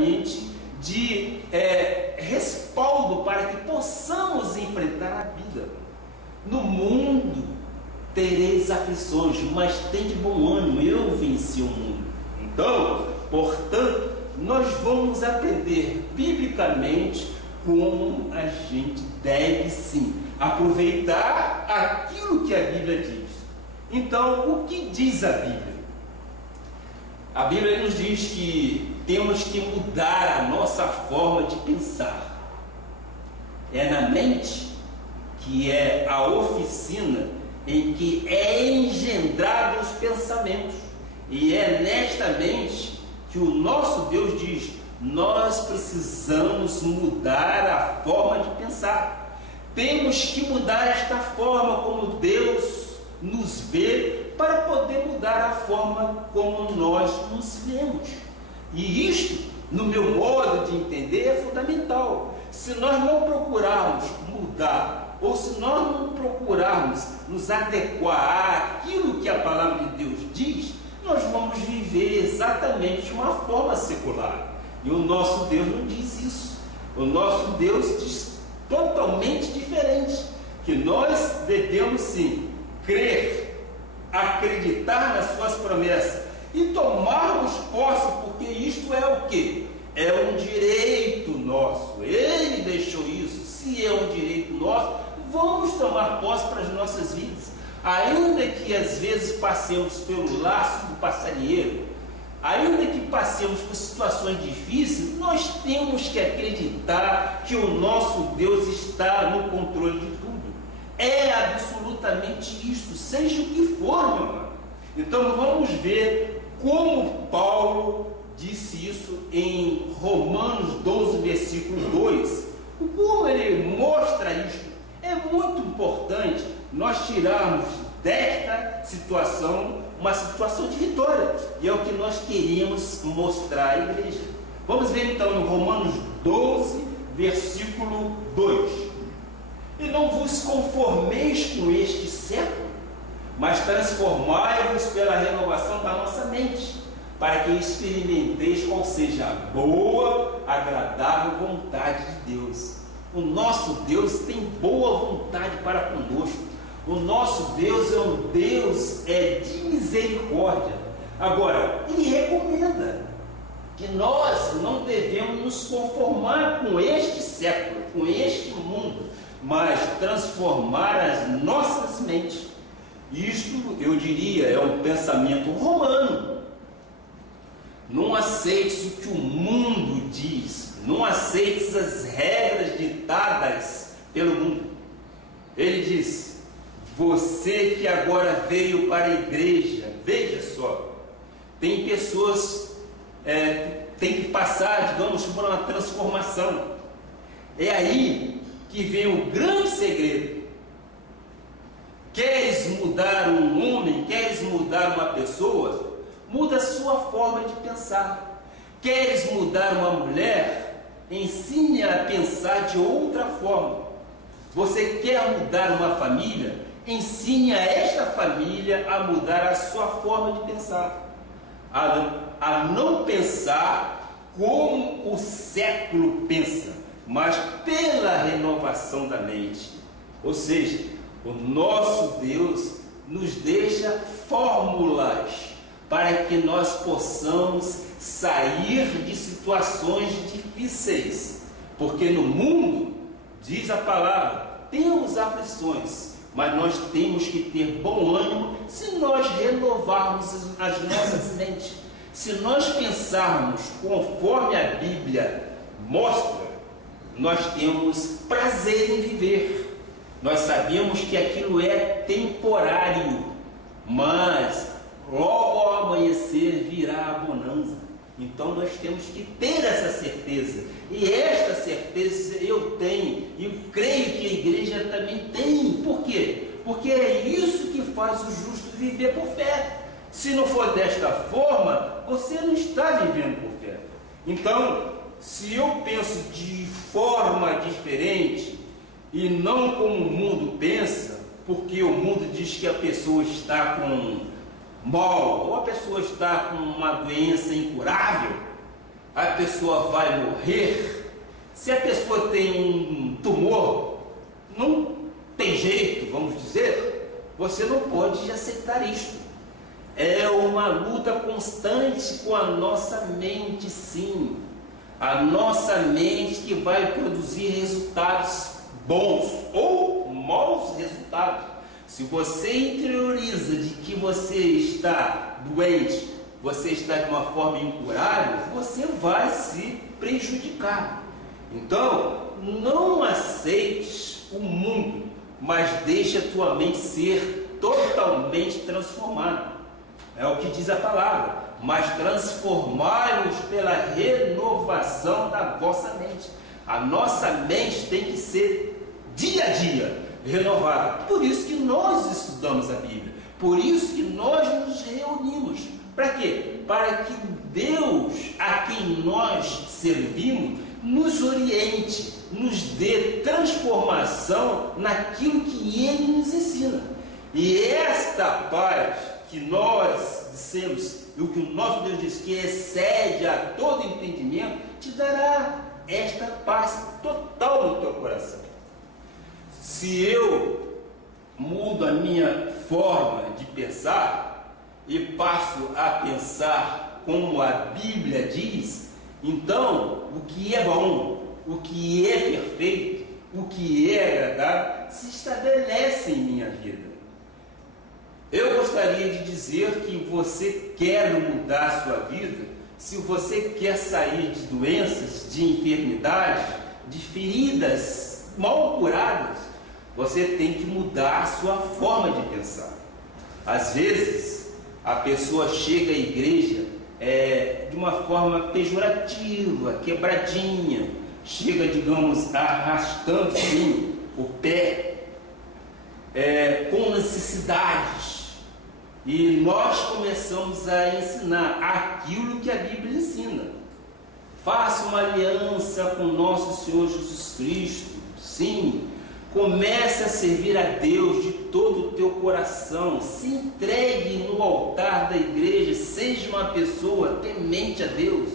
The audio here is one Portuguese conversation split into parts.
verdadeiramente de respaldo para que possamos enfrentar a vida. No mundo tereis aflições, mas tem de bom ânimo, eu venci o mundo. Então, portanto, nós vamos aprender biblicamente como a gente deve sim aproveitar aquilo que a Bíblia diz. Então, o que diz a Bíblia? A Bíblia nos diz que temos que mudar a nossa forma de pensar. É na mente que é a oficina em que é engendrado os pensamentos. E é nesta mente que o nosso Deus diz: nós precisamos mudar a forma de pensar. Temos que mudar esta forma como Deus nos vê, para poder mudar a forma como nós nos vemos. E isto, no meu modo de entender, é fundamental. Se nós não procurarmos mudar, ou se nós não procurarmos nos adequar àquilo que a palavra de Deus diz, nós vamos viver exatamente de uma forma secular. E o nosso Deus não diz isso. O nosso Deus diz totalmente diferente, que nós devemos sim crer, acreditar nas suas promessas e tomarmos posse, porque isto é o quê? É um direito nosso. Ele deixou isso. Se é um direito nosso, vamos tomar posse para as nossas vidas. Ainda que às vezes passemos pelo laço do passarinheiro, ainda que passemos por situações difíceis, nós temos que acreditar que o nosso Deus está no controle de tudo. É absolutamente isso, seja o que for, meu irmão. Então vamos ver como Paulo disse isso em Romanos 12, versículo 2. Como ele mostra isto. É muito importante nós tirarmos desta situação uma situação de vitória. E é o que nós queremos mostrar à igreja. Vamos ver então em Romanos 12, versículo 2. E não vos conformeis com este século, mas transformai-vos pela renovação da nossa mente, para que experimenteis qual seja a boa, agradável vontade de Deus. O nosso Deus tem boa vontade para conosco. O nosso Deus é um Deus de misericórdia. Agora, Ele recomenda que nós não devemos nos conformar com este século, com este mundo, mas transformar as nossas mentes. Isto, eu diria, é um pensamento romano. Não aceites o que o mundo diz, não aceites as regras ditadas pelo mundo. Ele diz: você que agora veio para a igreja, veja só, tem pessoas tem que passar, digamos, por uma transformação. É aí que vem o grande segredo. Queres mudar um homem, queres mudar uma pessoa, muda a sua forma de pensar. Queres mudar uma mulher, ensine a pensar de outra forma. Você quer mudar uma família, ensine a esta família a mudar a sua forma de pensar, a não pensar como o século pensa, mas pela renovação da mente. Ou seja, o nosso Deus nos deixa fórmulas para que nós possamos sair de situações difíceis, porque no mundo, diz a palavra, temos aflições, mas nós temos que ter bom ânimo se nós renovarmos as nossas mentes. Se nós pensarmos conforme a Bíblia mostra, nós temos prazer em viver. Nós sabemos que aquilo é temporário, mas logo ao amanhecer virá a bonança. Então nós temos que ter essa certeza. E esta certeza eu tenho, e creio que a igreja também tem. Por quê? Porque é isso que faz o justo viver por fé. Se não for desta forma, você não está vivendo por fé. Então, se eu penso de forma diferente e não como o mundo pensa, porque o mundo diz que a pessoa está com mal, ou a pessoa está com uma doença incurável, a pessoa vai morrer, se a pessoa tem um tumor, não tem jeito, vamos dizer, você não pode aceitar isto. É uma luta constante com a nossa mente, sim. A nossa mente que vai produzir resultados bons ou maus resultados. Se você interioriza de que você está doente, você está de uma forma incurável, você vai se prejudicar. Então, não aceites o mundo, mas deixe a tua mente ser totalmente transformada. É o que diz a palavra. Mas transformai-vos pela renovação da vossa mente. A nossa mente tem que ser dia a dia renovada. Por isso que nós estudamos a Bíblia. Por isso que nós nos reunimos. Para quê? Para que Deus, a quem nós servimos, nos oriente, nos dê transformação naquilo que Ele nos ensina. E esta paz que nós dissemos, e o que o nosso Deus diz, que excede a todo entendimento, te dará esta paz total no teu coração. Se eu mudo a minha forma de pensar e passo a pensar como a Bíblia diz, então o que é bom, o que é perfeito, o que é agradável, se estabelece em minha vida. Eu gostaria de dizer que você quer mudar a sua vida, se você quer sair de doenças, de enfermidades, de feridas mal curadas, você tem que mudar a sua forma de pensar. Às vezes, a pessoa chega à igreja de uma forma pejorativa, quebradinha, chega, digamos, arrastando sim o pé, com necessidades. E nós começamos a ensinar aquilo que a Bíblia ensina. Faça uma aliança com nosso Senhor Jesus Cristo. Sim, comece a servir a Deus de todo o teu coração. Se entregue no altar da igreja. Seja uma pessoa temente a Deus.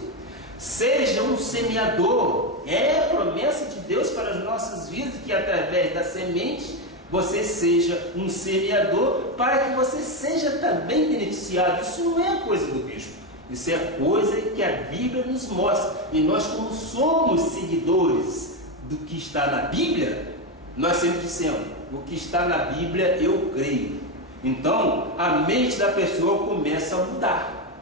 Seja um semeador. É a promessa de Deus para as nossas vidas, que através da semente você seja um semeador, para que você seja também beneficiado. Isso não é coisa do bispo, isso é coisa que a Bíblia nos mostra. E nós, como somos seguidores do que está na Bíblia, nós sempre dissemos: o que está na Bíblia eu creio. Então a mente da pessoa começa a mudar,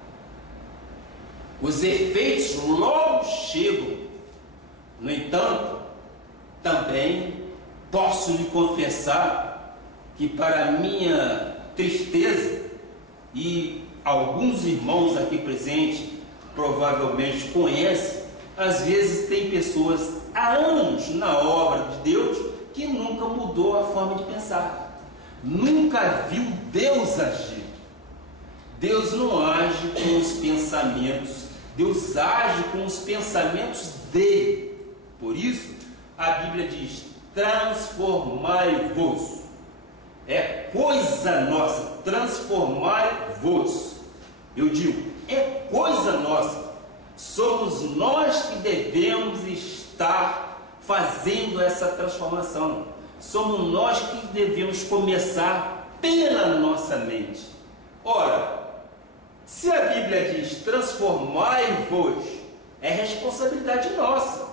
os efeitos logo chegam. No entanto, também posso lhe confessar que, para minha tristeza, e alguns irmãos aqui presentes provavelmente conhecem, às vezes tem pessoas há anos na obra de Deus que nunca mudou a forma de pensar, nunca viu Deus agir. Deus não age com os pensamentos, Deus age com os pensamentos dele. Por isso a Bíblia diz: transformai-vos. É coisa nossa, transformai-vos. Eu digo, é coisa nossa. Somos nós que devemos estar fazendo essa transformação. Somos nós que devemos começar pela nossa mente. Ora, se a Bíblia diz transformai-vos, é responsabilidade nossa.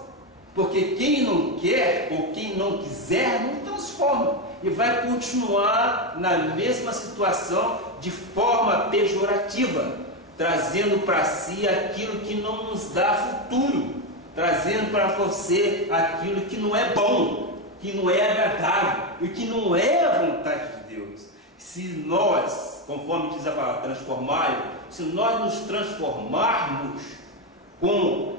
Porque quem não quer ou quem não quiser não transforma e vai continuar na mesma situação de forma pejorativa, trazendo para si aquilo que não nos dá futuro, trazendo para você aquilo que não é bom, que não é agradável e que não é a vontade de Deus. Se nós, conforme diz a palavra, transformar, se nós nos transformarmos com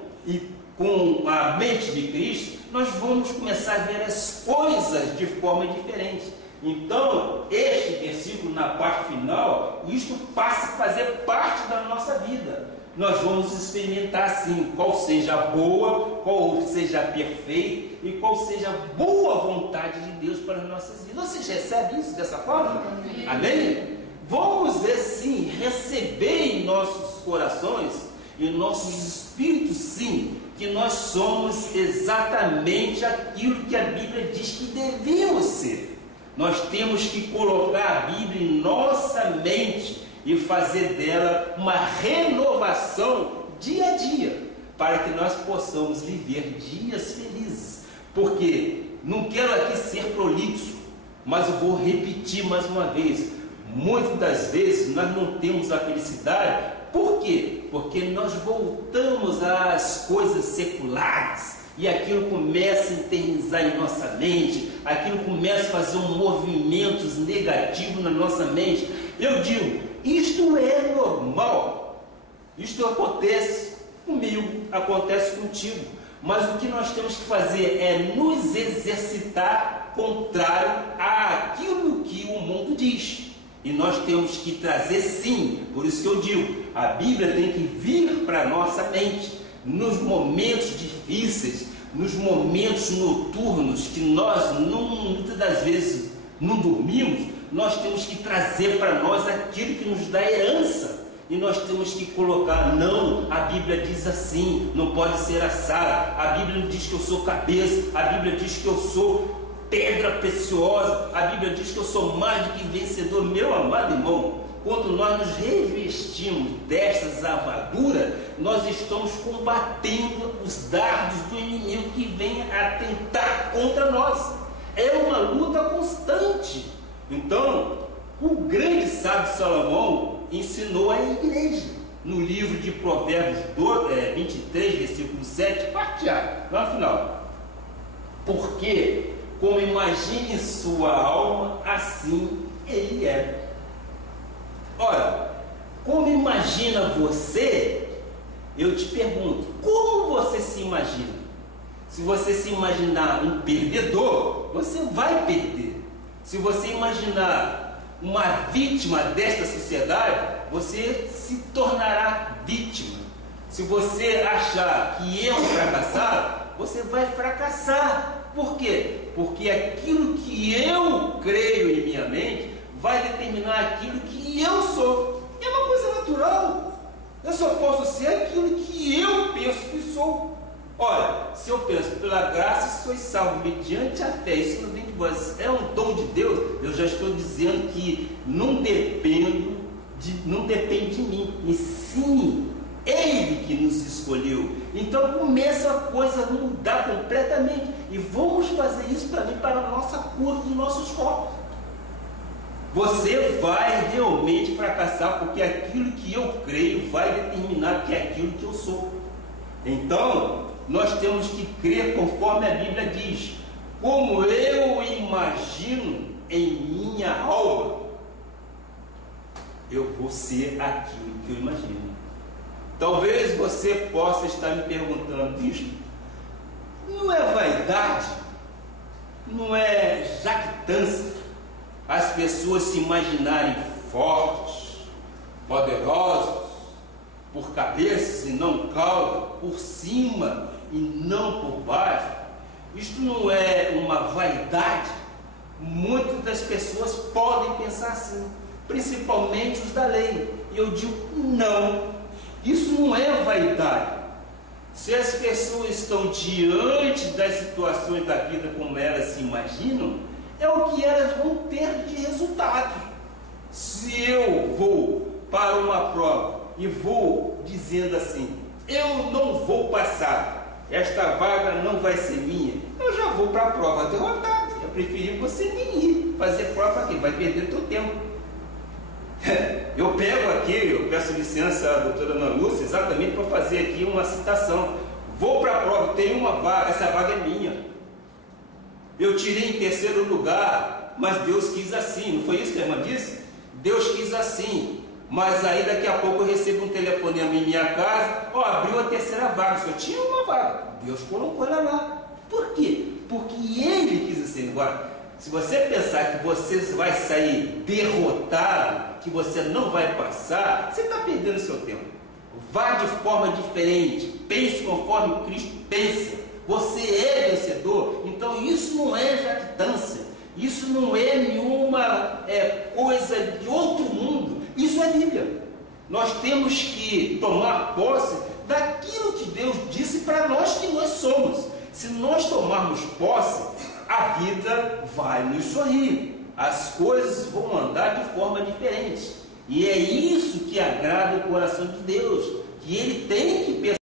a mente de Cristo, nós vamos começar a ver as coisas de forma diferente. Então, este versículo, na parte final, isto passa a fazer parte da nossa vida. Nós vamos experimentar assim, qual seja a boa, qual seja a perfeita e qual seja a boa vontade de Deus para as nossas vidas. Vocês recebem isso dessa forma? Amém? Vamos sim receber em nossos corações em nossos espíritos, sim, que nós somos exatamente aquilo que a Bíblia diz que devemos ser. Nós temos que colocar a Bíblia em nossa mente e fazer dela uma renovação dia a dia, para que nós possamos viver dias felizes. Porque não quero aqui ser prolixo, mas eu vou repetir mais uma vez: muitas das vezes nós não temos a felicidade. Por quê? Porque nós voltamos às coisas seculares e aquilo começa a eternizar em nossa mente, aquilo começa a fazer movimentos negativos na nossa mente. Eu digo, isto é normal, isto acontece comigo, acontece contigo, mas o que nós temos que fazer é nos exercitar contrário àquilo que o mundo diz. E nós temos que trazer, sim, por isso que eu digo, a Bíblia tem que vir para a nossa mente, nos momentos difíceis, nos momentos noturnos, que nós muitas das vezes não dormimos, nós temos que trazer para nós aquilo que nos dá herança. E nós temos que colocar, não, a Bíblia diz assim, não pode ser assado, a Bíblia não diz que eu sou cabeça, a Bíblia diz que eu sou pedra preciosa, a Bíblia diz que eu sou mais do que vencedor. Meu amado irmão, quando nós nos revestimos dessas armaduras, nós estamos combatendo os dardos do inimigo que vem atentar contra nós. É uma luta constante. Então, o grande sábio Salomão ensinou à igreja, no livro de Provérbios 23, versículo 7, parte A, lá no final. Porque, como imagine sua alma, assim ele é. Ora, como imagina você, eu te pergunto, como você se imagina? Se você se imaginar um perdedor, você vai perder. Se você imaginar uma vítima desta sociedade, você se tornará vítima. Se você achar que é um fracassado, você vai fracassar. Por quê? Porque aquilo que eu creio em minha mente vai determinar aquilo que eu sou. É uma coisa natural. Eu só posso ser aquilo que eu penso que sou. Ora, se eu penso pela graça, sois salvo mediante a fé, isso não vem de vós, é um dom de Deus. Eu já estou dizendo que não depende de mim, e sim Ele que nos escolheu. Então começa a coisa a mudar completamente, e vamos fazer isso também para a nossa cura dos nossos corpos. Você vai realmente fracassar, porque aquilo que eu creio vai determinar que é aquilo que eu sou. Então nós temos que crer conforme a Bíblia diz. Como eu imagino em minha alma, eu vou ser aquilo que eu imagino. Talvez você possa estar me perguntando, isto não é vaidade, não é jactância, as pessoas se imaginarem fortes, poderosos, por cabeças e não cauda, por cima e não por baixo? Isto não é uma vaidade? Muitas das pessoas podem pensar assim, principalmente os da lei. E eu digo, não, isso não é vaidade. Se as pessoas estão diante das situações da vida como elas se imaginam, é o que elas vão ter de resultado. Se eu vou para uma prova e vou dizendo assim, eu não vou passar, esta vaga não vai ser minha, eu já vou para a prova derrotado. Eu preferi você nem ir fazer prova aqui, vai perder teu tempo. Eu pego aqui, eu peço licença à doutora Ana Lúcia, exatamente para fazer aqui uma citação. Vou para a prova, tem uma vaga, essa vaga é minha. Eu tirei em terceiro lugar, mas Deus quis assim. Não foi isso que a irmã disse? Deus quis assim. Mas aí daqui a pouco eu recebo um telefonema em minha casa, abriu a terceira vaga, só tinha uma vaga. Deus colocou ela lá. Por quê? Porque Ele quis assim. Agora, se você pensar que você vai sair derrotado, que você não vai passar, você está perdendo seu tempo. Vá de forma diferente, pense conforme Cristo pensa. Você é vencedor. Então isso não é jactância, isso não é nenhuma coisa de outro mundo. Isso é Bíblia. nós temos que tomar posse daquilo que Deus disse para nós que nós somos. Se nós tomarmos posse, a vida vai nos sorrir, as coisas vão andar de forma diferente. E é isso que agrada o coração de Deus, que Ele tem que pensar